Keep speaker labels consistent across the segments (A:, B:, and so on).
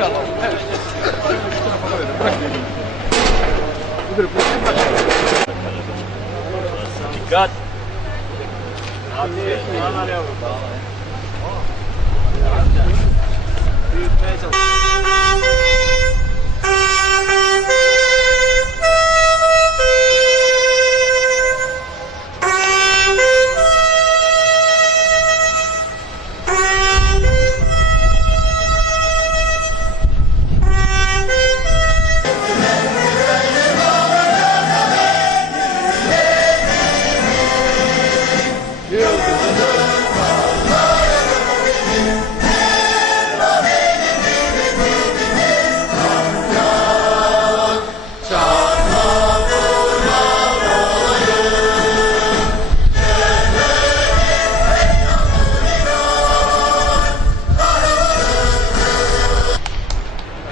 A: Biraz. Evet. Şu tarafa böyle. Bırak. Müdür bırak. Dikkat. Abi, yanar yavrum. Büyütmeye çalış.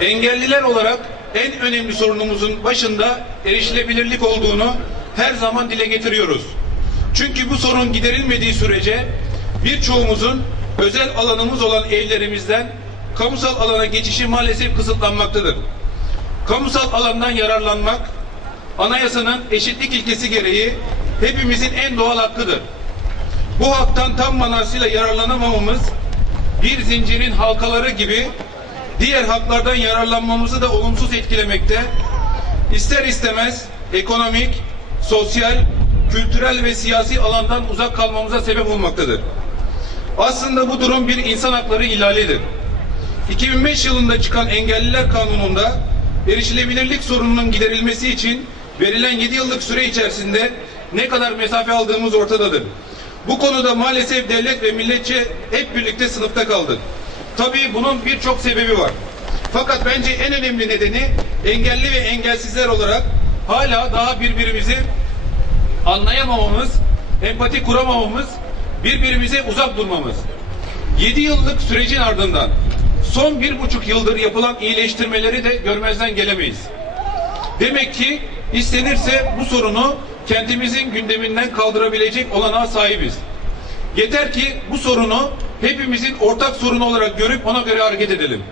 A: Engelliler olarak en önemli sorunumuzun başında erişilebilirlik olduğunu her zaman dile getiriyoruz. Çünkü bu sorun giderilmediği sürece birçoğumuzun özel alanımız olan evlerimizden kamusal alana geçişi maalesef kısıtlanmaktadır. Kamusal alandan yararlanmak anayasanın eşitlik ilkesi gereği hepimizin en doğal hakkıdır. Bu haktan tam manasıyla yararlanamamamız bir zincirin halkaları gibi diğer haklardan yararlanmamızı da olumsuz etkilemekte. İster istemez ekonomik, sosyal, kültürel ve siyasi alandan uzak kalmamıza sebep olmaktadır. Aslında bu durum bir insan hakları ihlalidir. 2005 yılında çıkan Engelliler Kanunu'nda erişilebilirlik sorununun giderilmesi için verilen 7 yıllık süre içerisinde ne kadar mesafe aldığımız ortadadır. Bu konuda maalesef devlet ve milletçe hep birlikte sınıfta kaldık. Tabii bunun birçok sebebi var. Fakat bence en önemli nedeni engelli ve engelsizler olarak hala daha birbirimizi anlayamamamız, empati kuramamamız, birbirimize uzak durmamız. 7 yıllık sürecin ardından son bir buçuk yıldır yapılan iyileştirmeleri de görmezden gelemeyiz. Demek ki istenirse bu sorunu kentimizin gündeminden kaldırabilecek olanağa sahibiz. Yeter ki bu sorunu hepimizin ortak sorunu olarak görüp ona göre hareket edelim.